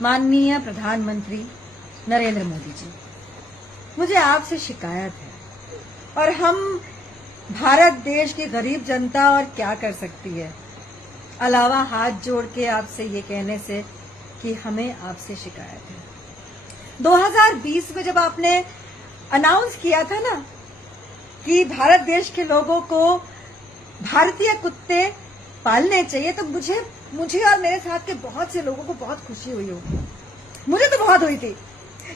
माननीय प्रधानमंत्री नरेंद्र मोदी जी, मुझे आपसे शिकायत है और हम भारत देश की गरीब जनता और क्या कर सकती है अलावा हाथ जोड़ के आपसे ये कहने से कि हमें आपसे शिकायत है। 2020 में जब आपने अनाउंस किया था ना कि भारत देश के लोगों को भारतीय कुत्ते पालने चाहिए, तो मुझे और मेरे साथ के बहुत से लोगों को बहुत खुशी हुई होगी। मुझे तो बहुत हुई थी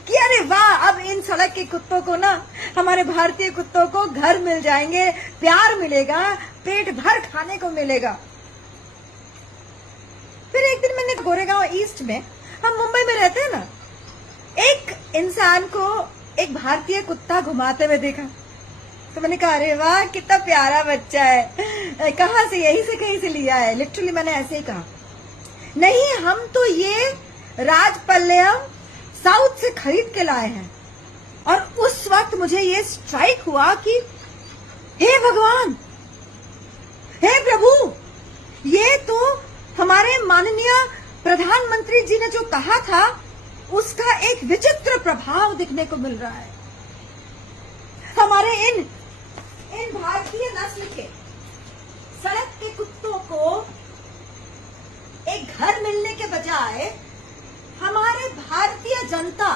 कि अरे वाह, अब इन सड़क के कुत्तों को ना, हमारे भारतीय कुत्तों को घर मिल जाएंगे, प्यार मिलेगा, पेट भर खाने को मिलेगा। फिर एक दिन मैंने गोरेगांव ईस्ट में, हम मुंबई में रहते हैं ना, एक इंसान को एक भारतीय कुत्ता घुमाते हुए देखा, तो मैंने कहा अरे वाह, कितना प्यारा बच्चा है, कहाँ से, यहीं से कहीं से लिया है। लिटरली मैंने ऐसे ही कहा, नहीं हम तो ये राजपल्लम साउथ से खरीद के लाए हैं। और उस वक्त मुझे ये स्ट्राइक हुआ कि हे भगवान, हे प्रभु, ये तो हमारे माननीय प्रधानमंत्री जी ने जो कहा था उसका एक विचित्र प्रभाव दिखने को मिल रहा है। हमारे इन भारतीय नस्ल के सड़क के कुत्तों को एक घर मिलने के बजाय हमारे भारतीय जनता,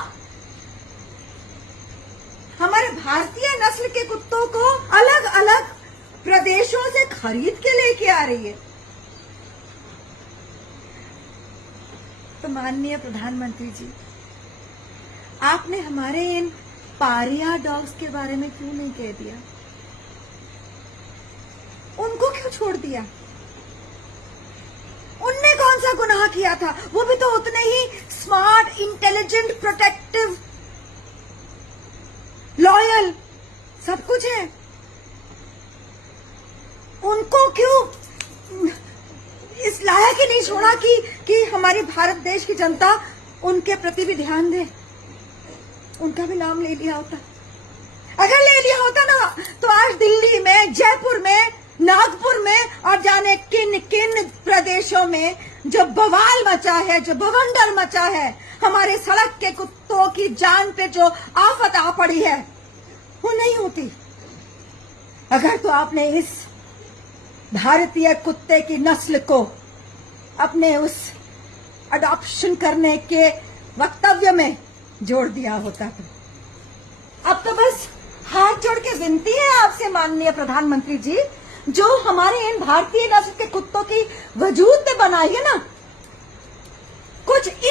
हमारे भारतीय नस्ल के कुत्तों को अलग अलग प्रदेशों से खरीद के लेके आ रही है। तो माननीय प्रधानमंत्री जी, आपने हमारे इन पारिया डॉग्स के बारे में क्यों नहीं कह दिया? उनको क्यों छोड़ दिया? उनने कौन सा गुनाह किया था? वो भी तो उतने ही स्मार्ट, इंटेलिजेंट, प्रोटेक्टिव, लॉयल, सब कुछ है। उनको क्यों इस लायक ही नहीं छोड़ा कि हमारी भारत देश की जनता उनके प्रति भी ध्यान दे? उनका भी नाम ले लिया होता। अगर ले लिया होता ना, तो आज दिल्ली में, जयपुर में, नागपुर में और जाने किन किन प्रदेशों में जो बवाल मचा है, जो बवंडर मचा है, हमारे सड़क के कुत्तों की जान पे जो आफत आ पड़ी है, वो नहीं होती अगर तो आपने इस भारतीय कुत्ते की नस्ल को अपने उस अडॉप्शन करने के वक्तव्य में जोड़ दिया होता। अब तो बस हाथ जोड़ के विनती है आपसे माननीय प्रधानमंत्री जी, जो हमारे इन भारतीय नस्ल के कुत्तों की वजूद में बनाइए ना, कुछ